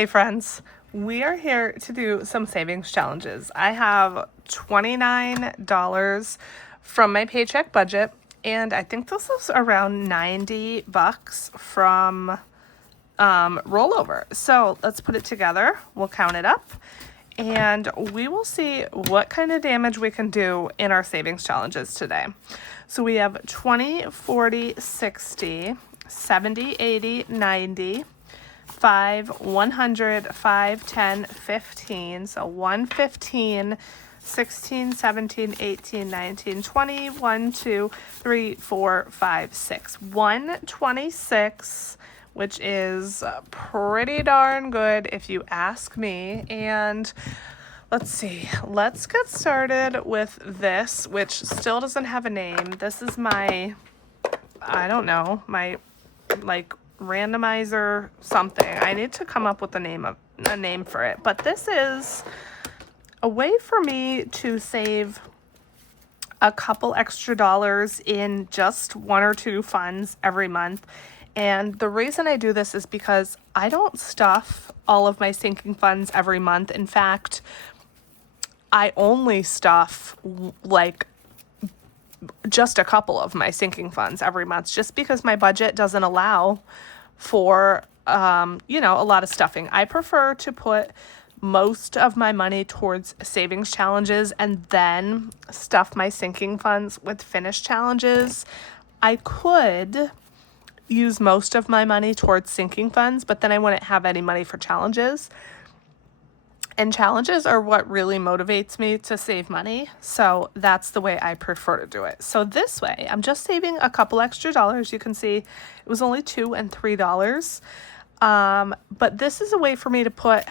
Hey friends, we are here to do some savings challenges. I have $29 from my paycheck budget, and I think this is around $90 from rollover. So let's put it together. We'll count it up, and we will see what kind of damage we can do in our savings challenges today. So we have 20, 40, 60, 70, 80, 90, 5, 100, 5, 10, 15. So 115, 16, 17, 18, 19, 20, 1, 2, 3, 4, 5, 6. 126, which is pretty darn good if you ask me. And let's see, let's get started with this, which still doesn't have a name. This is my, I don't know, my like randomizer something. I need to come up with a name for it. But this is a way for me to save a couple extra dollars in just one or two funds every month. And the reason I do this is because I don't stuff all of my sinking funds every month. In fact, I only stuff like just a couple of my sinking funds every month, just because my budget doesn't allow for, a lot of stuffing. I prefer to put most of my money towards savings challenges and then stuff my sinking funds with finish challenges. I could use most of my money towards sinking funds, but then I wouldn't have any money for challenges. And challenges are what really motivates me to save money. So that's the way I prefer to do it. So this way, I'm just saving a couple extra dollars. You can see it was only $2 and $3. But this is a way for me to put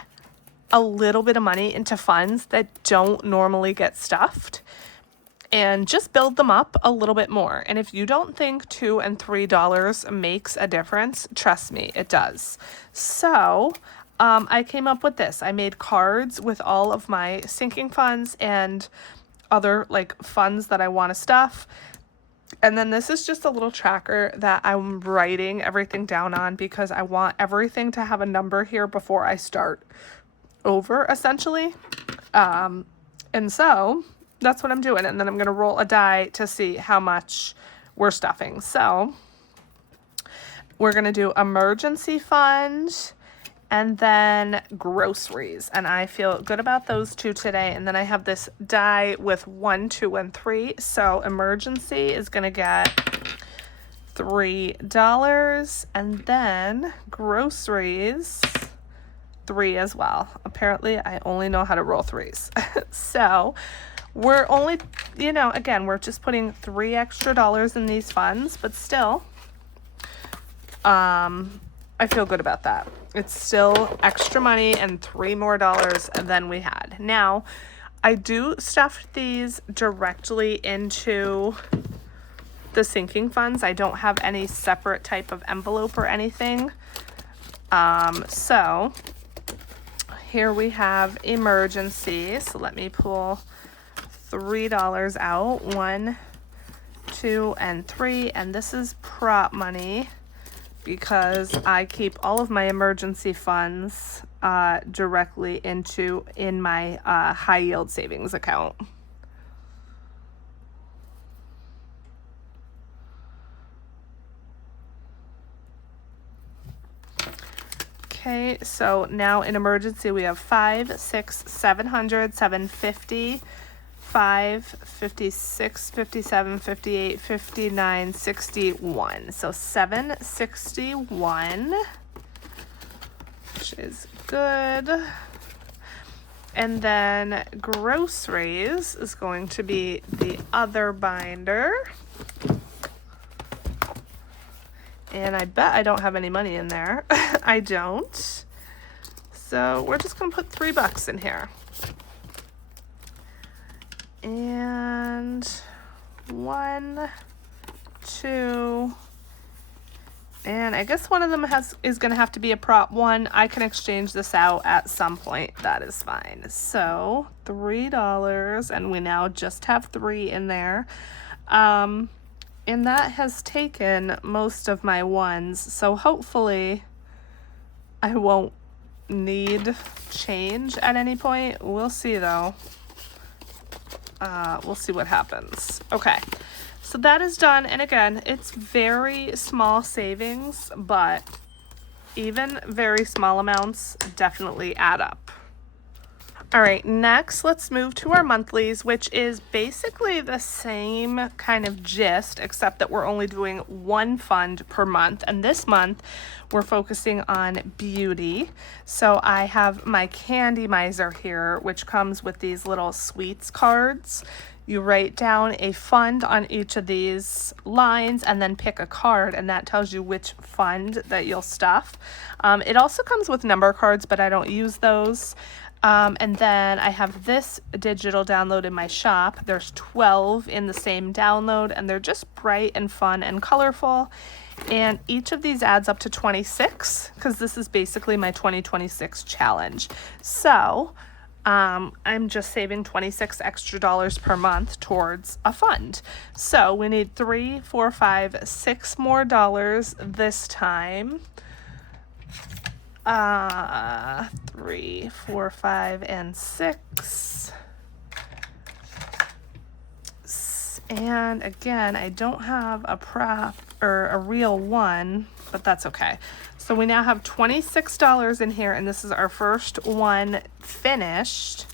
a little bit of money into funds that don't normally get stuffed and just build them up a little bit more. And if you don't think $2 and $3 makes a difference, trust me, it does. So I came up with this. I made cards with all of my sinking funds and other like funds that I want to stuff. And then this is just a little tracker that I'm writing everything down on because I want everything to have a number here before I start over, essentially. And so that's what I'm doing. And then I'm going to roll a die to see how much we're stuffing. So we're going to do emergency fund and then groceries. And I feel good about those two today. And then I have this die with 1, 2, and 3. So emergency is going to get $3. And then groceries, 3 as well. Apparently, I only know how to roll 3s. So we're only, again, we're just putting $3 extra in these funds, but still, I feel good about that. It's still extra money and $3 more than we had. Now, I do stuff these directly into the sinking funds. I don't have any separate type of envelope or anything. So here we have emergency. So let me pull $3 out. 1, 2, and 3. And this is prop money, because I keep all of my emergency funds directly in my high yield savings account. Okay, so now in emergency we have 5, 6, 700, 750, 5, 56, 57, 58, 59, 61. So 761, which is good. And then groceries is going to be the other binder. And I bet I don't have any money in there. I don't. So we're just going to put $3 in here. And 1, 2, and I guess one of them is going to have to be a prop 1. I can exchange this out at some point. That is fine. So $3, and we now just have 3 in there. And that has taken most of my ones. So hopefully I won't need change at any point. We'll see though. We'll see what happens. Okay, so that is done. And again, it's very small savings, but even very small amounts definitely add up. All right, next let's move to our monthlies, which is basically the same kind of gist, except that we're only doing one fund per month. And this month we're focusing on beauty. So I have my Candy Miser here, which comes with these little sweets cards. You write down a fund on each of these lines and then pick a card, and that tells you which fund that you'll stuff. It also comes with number cards, but I don't use those. And then I have this digital download in my shop. There's 12 in the same download, and they're just bright and fun and colorful. And each of these adds up to 26, because this is basically my 2026 challenge. So I'm just saving 26 extra dollars per month towards a fund. So we need 3, 4, 5, 6 more dollars this time. 3, 4, 5, and 6. And again, I don't have a prop or a real one, but that's okay. So we now have $26 in here, and this is our first one finished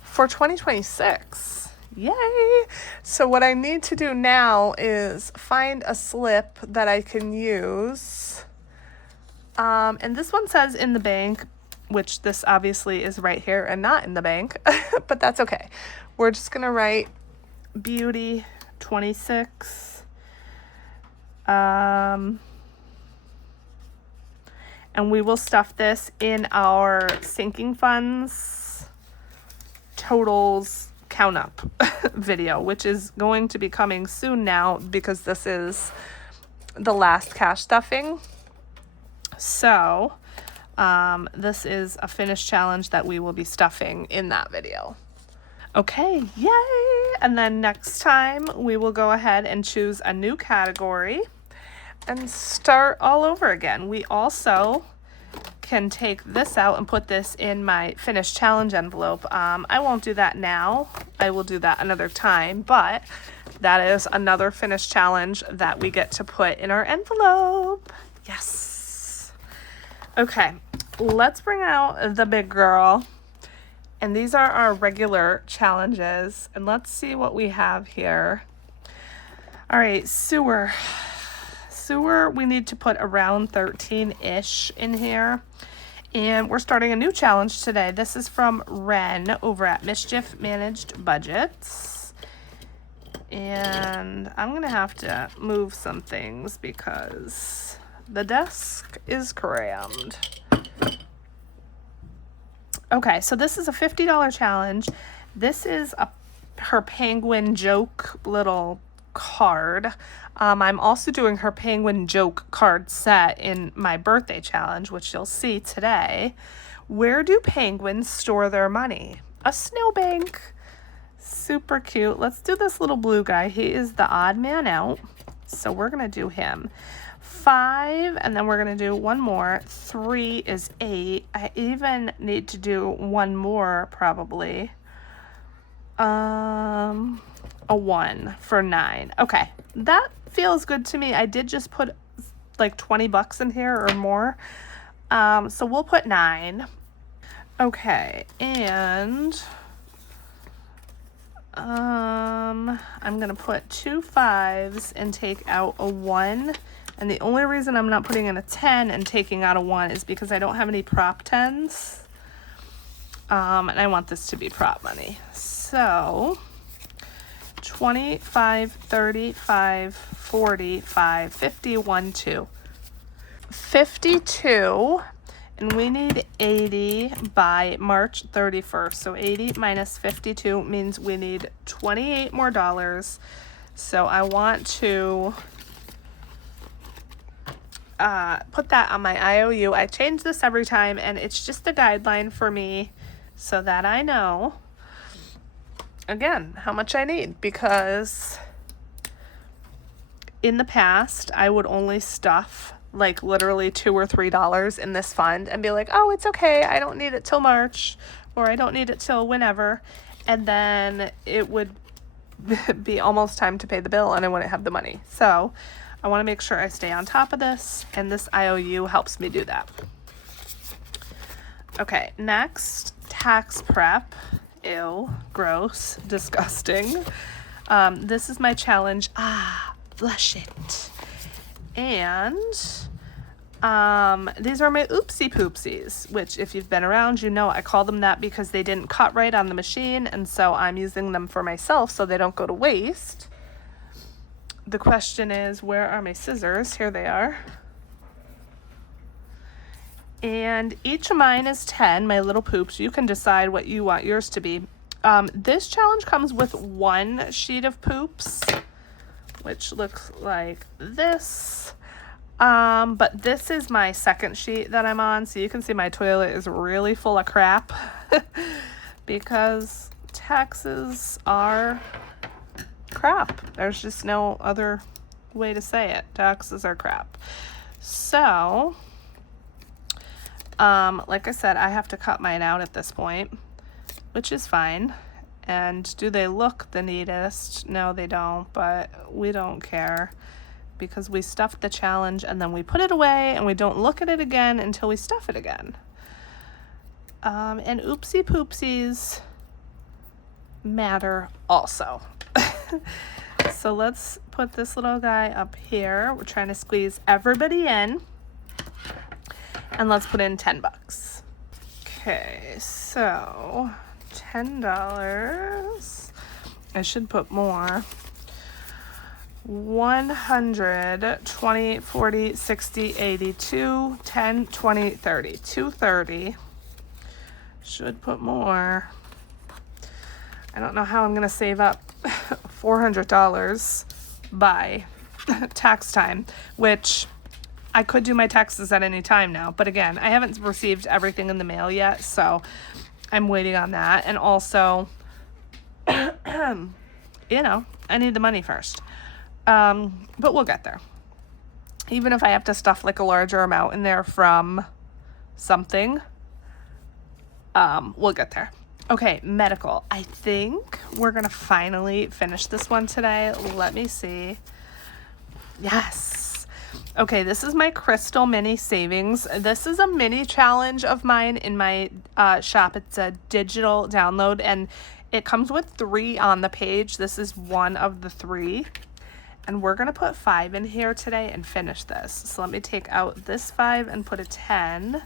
for 2026. Yay! So what I need to do now is find a slip that I can use. And this one says in the bank, which this obviously is right here and not in the bank, but that's okay. We're just going to write beauty 26. And we will stuff this in our sinking funds totals count up video, which is going to be coming soon now because this is the last cash stuffing. So this is a finished challenge that we will be stuffing in that video. Okay, yay! And then next time we will go ahead and choose a new category and start all over again. We also can take this out and put this in my finished challenge envelope. I won't do that now. I will do that another time, but that is another finished challenge that we get to put in our envelope. Yes. Okay, let's bring out the big girl. And these are our regular challenges. And let's see what we have here. All right, sewer. Sewer, we need to put around 13-ish in here. And we're starting a new challenge today. This is from Wren over at Mischief Managed Budgets. And I'm going to have to move some things because the desk is crammed. Okay, so this is a $50 challenge. This is her penguin joke little card. I'm also doing her penguin joke card set in my birthday challenge, which you'll see today. Where do penguins store their money? A snowbank. Super cute. Let's do this little blue guy. He is the odd man out, so we're going to do him. 5, and then we're going to do one more. 3 is 8. I even need to do one more probably. A 1 for 9. Okay, that feels good to me. I did just put like 20 bucks in here or more. So we'll put 9. Okay, and I'm going to put 2 5s and take out a 1. And the only reason I'm not putting in a 10 and taking out a 1 is because I don't have any prop 10s. And I want this to be prop money. So 25, 35, 45, 51, 2. 52, and we need 80 by March 31st. So 80 minus 52 means we need 28 more dollars. So I want to put that on my IOU. I change this every time, and it's just a guideline for me so that I know, again, how much I need, because in the past I would only stuff like literally $2 or $3 in this fund and be like, oh, it's okay, I don't need it till March, or I don't need it till whenever, and then it would be almost time to pay the bill and I wouldn't have the money. So I want to make sure I stay on top of this, and this IOU helps me do that. Okay, next, tax prep. Ew, gross, disgusting. This is my challenge. Flush it. And these are my oopsie poopsies, which if you've been around, you know I call them that because they didn't cut right on the machine, and so I'm using them for myself so they don't go to waste. The question is, where are my scissors? Here they are. And each of mine is 10, my little poops. You can decide what you want yours to be. This challenge comes with one sheet of poops, which looks like this. But this is my second sheet that I'm on, so you can see my toilet is really full of crap because taxes are crap. There's just no other way to say it. Taxes are crap. So, like I said, I have to cut mine out at this point, which is fine. And do they look the neatest? No, they don't, but we don't care because we stuffed the challenge and then we put it away and we don't look at it again until we stuff it again. And oopsie poopsies matter also. So let's put this little guy up here. We're trying to squeeze everybody in. And let's put in $10. Okay, so $10. I should put more. 100, 20, 40, 60, 80, 2, 10, 20, 30. 230. Should put more. I don't know how I'm going to save up $400 by tax time, which I could do my taxes at any time now. But again, I haven't received everything in the mail yet, so I'm waiting on that. And also, you know, I need the money first. But we'll get there. Even if I have to stuff like a larger amount in there from something, we'll get there. Okay, medical. I think we're going to finally finish this one today. Let me see. Yes. Okay, this is my Crystal Mini Savings. This is a mini challenge of mine in my shop. It's a digital download, and it comes with 3 on the page. This is one of the 3. And we're going to put 5 in here today and finish this. So let me take out this 5 and put a 10.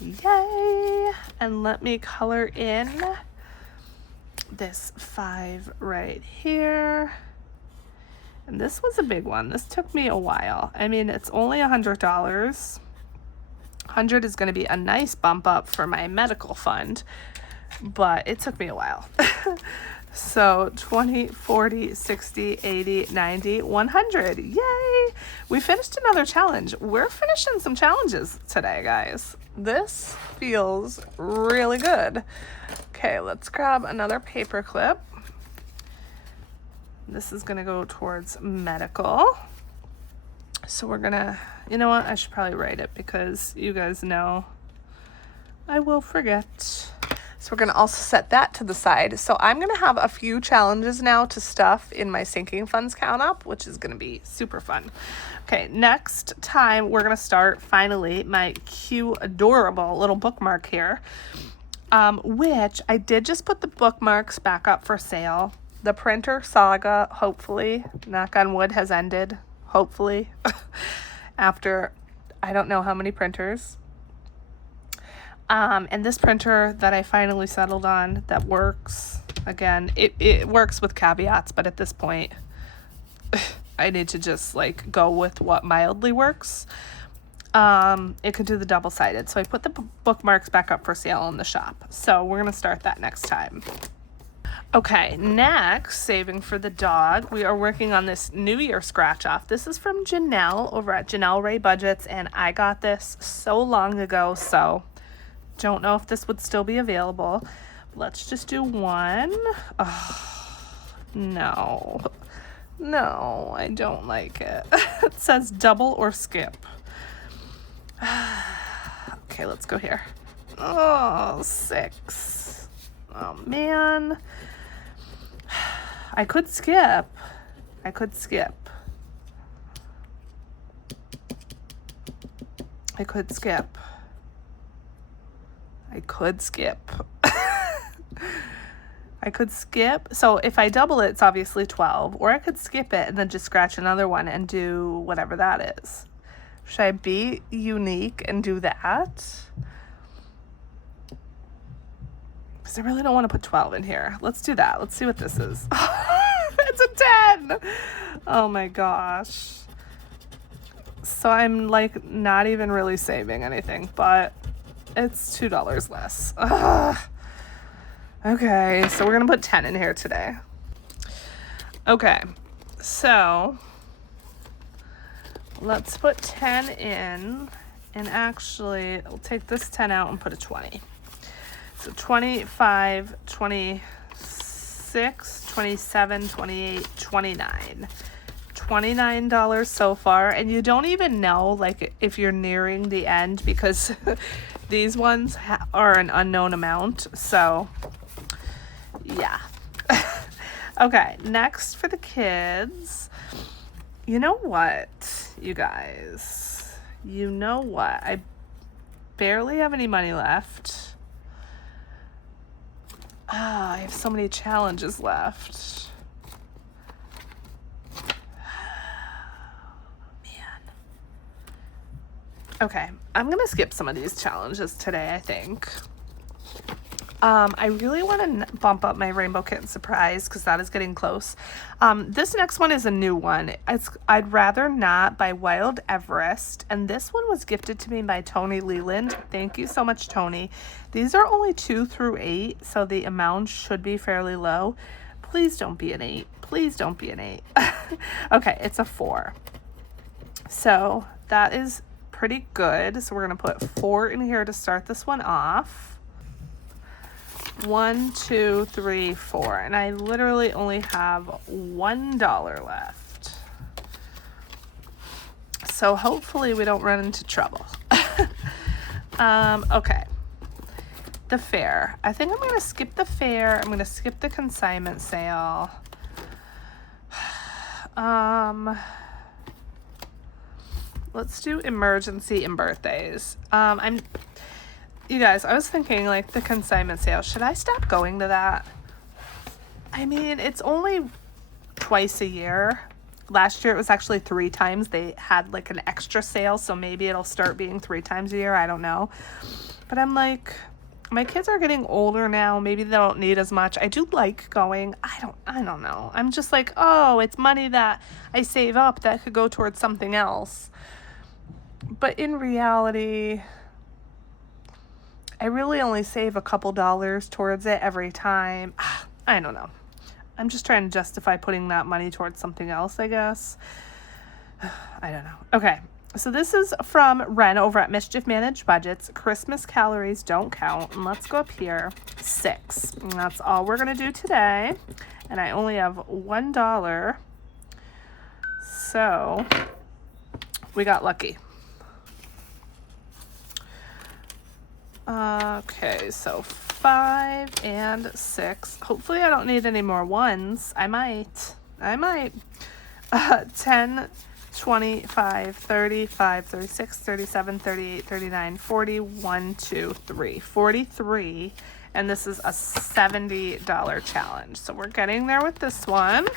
Yay! And let me color in this 5 right here. And this was a big one. This took me a while. I mean, it's only $100. 100 is going to be a nice bump up for my medical fund, but it took me a while. So 20, 40, 60, 80, 90, 100. Yay! We finished another challenge. We're finishing some challenges today, guys. This feels really good. Okay, let's grab another paper clip. This is going to go towards medical. So we're going to, you know what? I should probably write it because you guys know I will forget. So we're going to also set that to the side. So I'm going to have a few challenges now to stuff in my sinking funds count up, which is going to be super fun. Okay, next time we're going to start finally my cute, adorable little bookmark here, which I did just put the bookmarks back up for sale. The printer saga, hopefully, knock on wood, has ended, hopefully, after I don't know how many printers. And this printer that I finally settled on that works, again, it works with caveats, but at this point, I need to just like go with what mildly works. It could do the double-sided. So I put the bookmarks back up for sale in the shop. So we're going to start that next time. Okay, next, saving for the dog. We are working on this New Year scratch off. This is from Janelle over at Janelle Ray Budgets, and I got this so long ago, so don't know if this would still be available. Let's just do one. Oh, no. No, I don't like it. It says double or skip. Okay, let's go here. Oh, 6. Oh, man. I could skip. I could skip. I could skip. I could skip. I could skip. So if I double it, it's obviously 12. Or I could skip it and then just scratch another one and do whatever that is. Should I be unique and do that? Because I really don't want to put 12 in here. Let's do that. Let's see what this is. It's a 10. Oh my gosh. So I'm like not even really saving anything, but it's $2 less. Ugh. Okay, so we're gonna put 10 in here today. Okay, so let's put 10 in, and actually we'll take this 10 out and put a 20. So 25, 26, 27, 28, 29. $29 so far, and you don't even know like if you're nearing the end because these ones are an unknown amount. So yeah. Okay, next for the kids. You know what, you guys? You know what? I barely have any money left. I have so many challenges left. Okay, I'm gonna skip some of these challenges today, I think. I really want to bump up my Rainbow Kitten Surprise because that is getting close. This next one is a new one. It's I'd Rather Not by Wild Everest, and this one was gifted to me by Tony Leland. Thank you so much, Tony. These are only 2 through 8, so the amount should be fairly low. Please don't be an 8. Please don't be an 8. Okay, it's a 4. So that is pretty good. So we're gonna put 4 in here to start this one off. 1, 2, 3, 4, and I literally only have $1 left. So hopefully we don't run into trouble. Okay. The fair. I think I'm gonna skip the fair. I'm gonna skip the consignment sale. Let's do emergency and birthdays. You guys, I was thinking like the consignment sale. Should I stop going to that? I mean, it's only twice a year. Last year it was actually 3 times. They had like an extra sale, so maybe it'll start being 3 times a year. I don't know. But I'm like, my kids are getting older now. Maybe they don't need as much. I do like going. I don't know. I'm just like, oh, it's money that I save up that could go towards something else. But in reality, I really only save a couple dollars towards it every time. I don't know. I'm just trying to justify putting that money towards something else, I guess. I don't know. Okay, so this is from Wren over at Mischief Managed Budgets. Christmas calories don't count. And let's go up here. 6. And that's all we're going to do today. And I only have $1. So we got lucky. Okay, so 5 and 6. Hopefully I don't need any more 1s. I might. 10, 25, 35, 36, 37, 38, 39, 40, 1, 2, 3. 43. And this is a $70 challenge. So we're getting there with this one.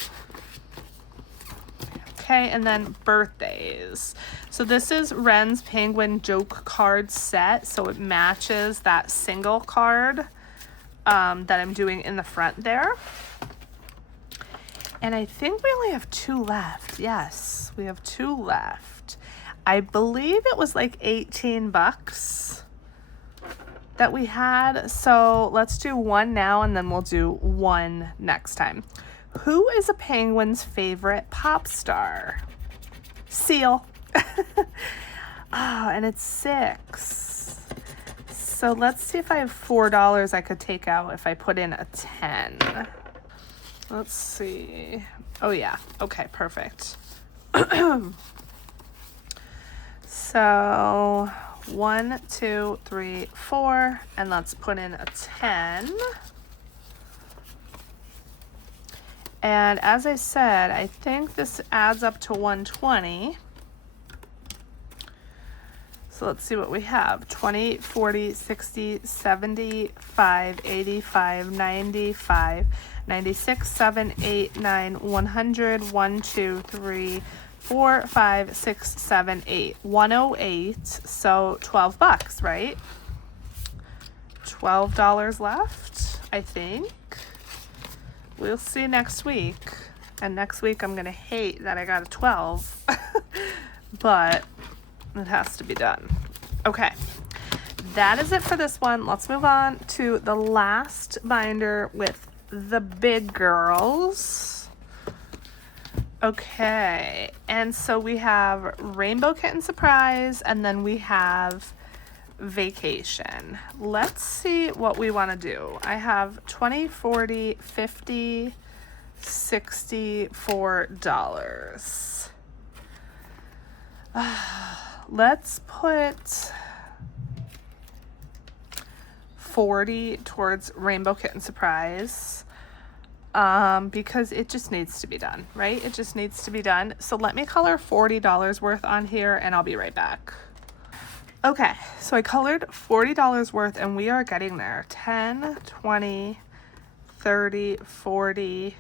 Okay, and then birthdays. So this is Wren's Penguin Joke card set. So it matches that single card that I'm doing in the front there. And I think we only have 2 left. Yes, we have 2 left. I believe it was like 18 bucks that we had. So let's do 1 now and then we'll do 1 next time. Who is a penguin's favorite pop star? Seal. And it's 6. So let's see if I have $4 I could take out if I put in a 10. Let's see. Oh yeah, okay, perfect. So 1, 2, 3, 4, and let's put in a 10. And as I said, I think this adds up to 120. So let's see what we have. 20, 40, 60, 75, 85, 95, 96, 7, 8, 9, 100, 1, 2, 3, 4, 5, 6, 7, 8. 108, so 12 bucks, right? $12 left, I think. We'll see next week. And next week I'm gonna hate that I got a 12. But it has to be done. Okay, that is it for this one. Let's move on to the last binder with the big girls. Okay, and so we have Rainbow Kitten Surprise, and then we have Vacation. Let's see what we want to do. I have 20, 40, 50, 60, $4. Let's put 40 towards Rainbow Kitten Surprise, because it just needs to be done, right? It just needs to be done. So let me color $40 worth on here, and I'll be right back. Okay, so I colored $40 worth, and we are getting there. 10, 20, 30, 40,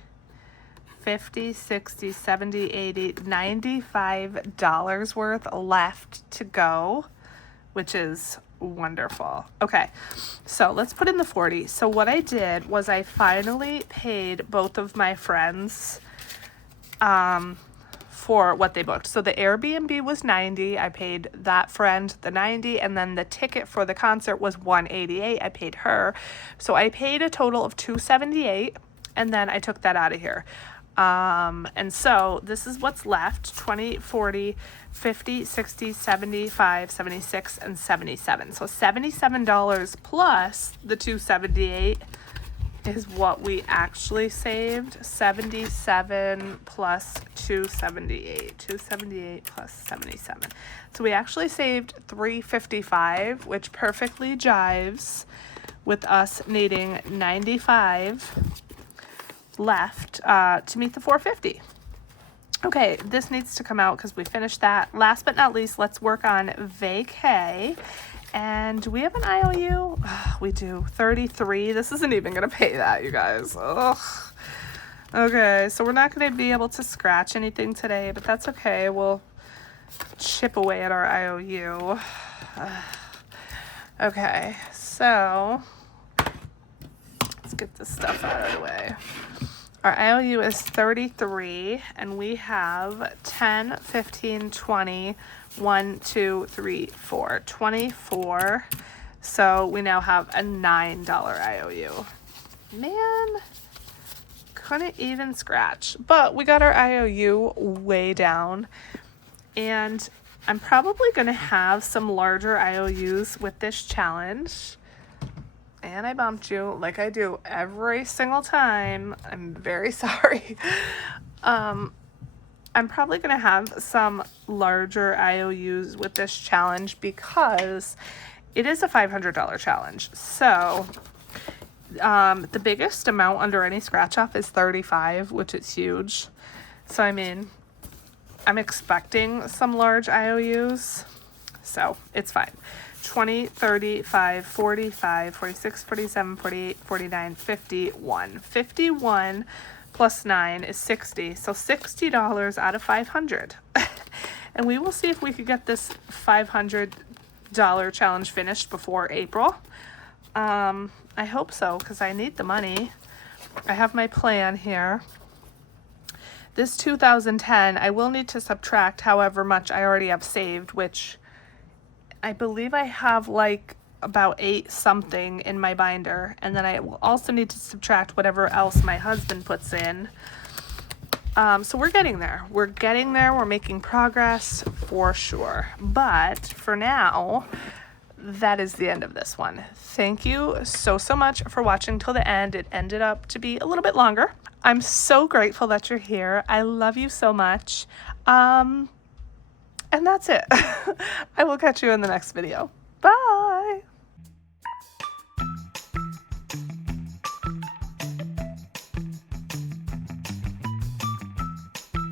50, 60, 70, 80, $95 worth left to go, which is wonderful. Okay, so let's put in the 40. So what I did was I finally paid both of my friends for what they booked. So the Airbnb was 90. I paid that friend the 90, and then the ticket for the concert was 188. I paid her. So I paid a total of 278, and then I took that out of here. And so this is what's left: 20, 40, 50, 60, 75, 76, and 77. So $77 plus the 278 is what we actually saved. 77 plus 278. 278 plus 77. So we actually saved $355, which perfectly jives with us needing 95 left to meet the 450. Okay, this needs to come out because we finished that. Last but not least, let's work on vacay. And do we have an IOU? We do. 33. This isn't even going to pay that, you guys. Ugh. Okay, so we're not going to be able to scratch anything today, but that's okay. We'll chip away at our IOU. Okay, so let's get this stuff out of the way. Our IOU is 33, and we have 10, 15, 20, 1, 2, 3, 4, 24. So we now have a $9 IOU. Man, couldn't even scratch. But we got our IOU way down, and I'm probably going to have some larger IOUs with this challenge. And I bumped you like I do every single time. I'm very sorry. I'm probably going to have some larger IOUs with this challenge because it is a $500 challenge. So the biggest amount under any scratch off is 35, which is huge. So I mean, I'm expecting some large IOUs, so it's fine. 20, 35, 45, 46, 47, 48, 49, 51. 51 plus 9 is 60. So $60 out of 500. And we will see if we could get this $500 challenge finished before April. I hope so, because I need the money. I have my plan here. This 2010, I will need to subtract however much I already have saved, which I believe I have like about 8 something in my binder, and then I will also need to subtract whatever else my husband puts in. So we're getting there. We're getting there. We're making progress for sure. But for now, that is the end of this one. Thank you so much for watching till the end. It ended up to be a little bit longer. I'm so grateful that you're here. I love you so much. And that's it. I will catch you in the next video.